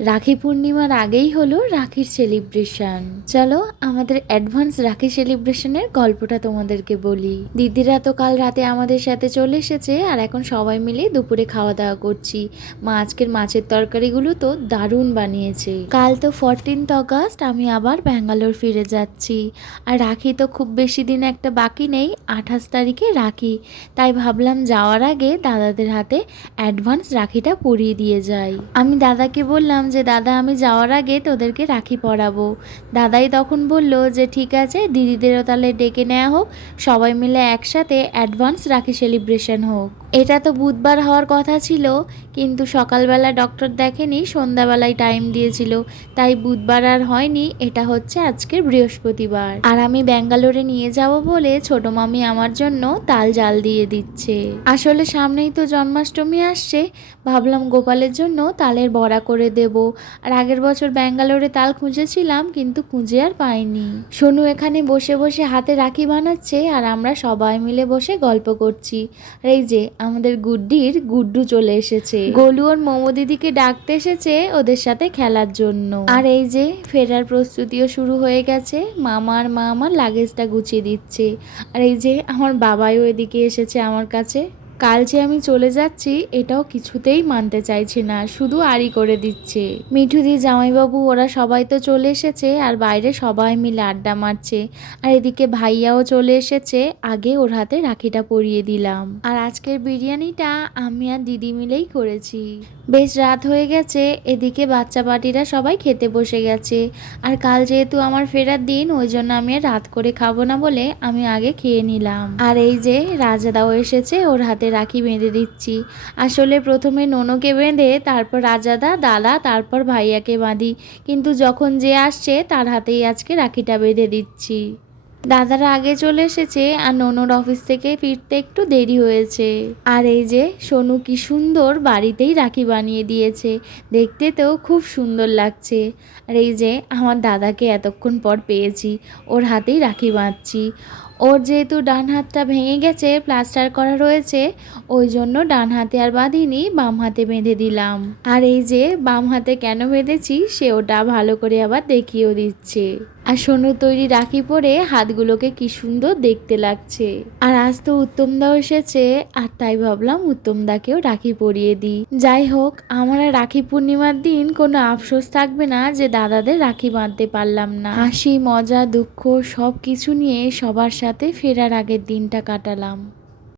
রাখি পূর্ণিমার আগেই হলো রাখির সেলিব্রেশন। চলো আমাদের অ্যাডভান্স রাখি সেলিব্রেশনের গল্পটা তোমাদেরকে বলি। দিদিরা তো কাল রাতে আমাদের সাথে চলে এসেছে আর এখন সবাই মিলে দুপুরে খাওয়া দাওয়া করছি। মা আজকের মাছের তরকারিগুলো তো দারুণ বানিয়েছে। কাল তো 14th অগাস্ট, আমি আবার ব্যাঙ্গালোর ফিরে যাচ্ছি। আর রাখি তো খুব বেশি দিন একটা বাকি নেই, 28 তারিখে রাখি। তাই ভাবলাম যাওয়ার আগে দাদাদের হাতে অ্যাডভান্স রাখিটা পরিয়ে দিয়ে যাই। আমি দাদাকে বললাম যে দাদা আমি যাওয়ার আগে তোদেরকে রাখি পরাবো। দাদাই তখন বলল যে ঠিক আছে, দিদিদেরও তাহলে ডেকে নেওয়া হোক, সবাই মিলে একসাথে অ্যাডভান্স রাখি সেলিব্রেশন হোক। এটা তো বুধবার হওয়ার কথা ছিল, কিন্তু সকালবেলা ডক্টর দেখেনি, সন্ধ্যাবেলায় টাইম দিয়েছিল, তাই বুধবার আর হয়নি। এটা হচ্ছে আজকের বৃহস্পতিবার। আর আমি ব্যাঙ্গালোরে নিয়ে যাব বলে ছোট মামি আমার জন্য তাল জাল দিয়ে দিচ্ছে। আসলে সামনেই তো জন্মাষ্টমী আসছে, ভাবলাম গোপালের জন্য তালের বড়া করে দেব। আর আগের বছর ব্যাঙ্গালোরে তাল খুঁজেছিলাম, কিন্তু খুঁজে আর পাইনি। সোনু এখানে বসে বসে হাতে রাখি বানাচ্ছে আর আমরা সবাই মিলে বসে গল্প করছি। আর এই যে আমাদের গুড্ডির গুড্ডু চলে এসেছে। গোলু ওর মোমো দিদিকে ডাকতে এসেছে ওদের সাথে খেলার জন্য। আর এই যে ফেরার প্রস্তুতিও শুরু হয়ে গেছে। মামা আর মা আমার লাগেজটা গুছিয়ে দিচ্ছে। আর এই যে আমার বাবাইও এদিকে এসেছে আমার কাছে। কাল যে আমি চলে যাচ্ছি এটাও কিছুতেই মানতে চাইছে না, শুধু আড়ি করে দিচ্ছে। মিঠুদি, জামাইবাবু ওরা সবাই তো চলে এসেছে আর বাইরে সবাই মিলে আড্ডা মারছে। আর এদিকে ভাইয়াও চলে এসেছে, আগে ওর হাতে রাখিটা পরিয়ে দিলাম। আর আজকের বিরিয়ানিটা আমি আর দিদি মিলেই করেছি। বেশ রাত হয়ে গেছে, এদিকে বাচ্চা পার্টিরা সবাই খেতে বসে গেছে। আর কাল যেহেতু আমার ফেরার দিন, ওই জন্য আমি আর রাত করে খাবো না বলে আমি আগে খেয়ে নিলাম। আর এই যে রাজাদাও এসেছে, ওর হাতে রাখি বেঁধে দিচ্ছি। আসলে প্রথমে নোনোকে বেঁধে তারপর রাজাদা, দাদা, তারপর ভাইয়াকে বাঁধি, কিন্তু যখন যে আসছে তার হাতেই আজকে রাখিটা বেঁধে দিচ্ছি। দাদারা আগে চলে এসেছে আর নোনোর অফিস থেকে ফিরতে একটু দেরি হয়েছে। আর এই যে সোনু কি সুন্দর বাড়িতেই রাখি বানিয়ে দিয়েছে, দেখতে তো খুব সুন্দর লাগছে। আর এই যে আমার দাদাকে এতক্ষণ পর পেয়েছি, ওর হাতেই রাখি বাঁধছি। ওর যেহেতু ডান হাতটা ভেঙে গেছে, প্লাস্টার করা রয়েছে, ওই জন্য ডান হাতে আর বাঁধিনি, বাম হাতে বেঁধে দিলাম। আর এই যে বাম হাতে কেন বেঁধেছি সে ওটা ভালো করে আবার দেখিয়েও দিচ্ছে। আর সোনু তৈরি রাখি পরে হাতগুলোকে কি সুন্দর দেখতে লাগছে। আর আজ তো উত্তমদাও এসেছে, আর তাই ভাবলাম উত্তমদাকেও রাখি পরিয়ে দিই। যাই হোক, আমার আর রাখি পূর্ণিমার দিন কোনো আফসোস থাকবে না যে দাদাদের রাখি বাঁধতে পারলাম না। হাসি, মজা, দুঃখ সব কিছু নিয়ে সবার সাথে ফেরার আগের দিনটা কাটালাম।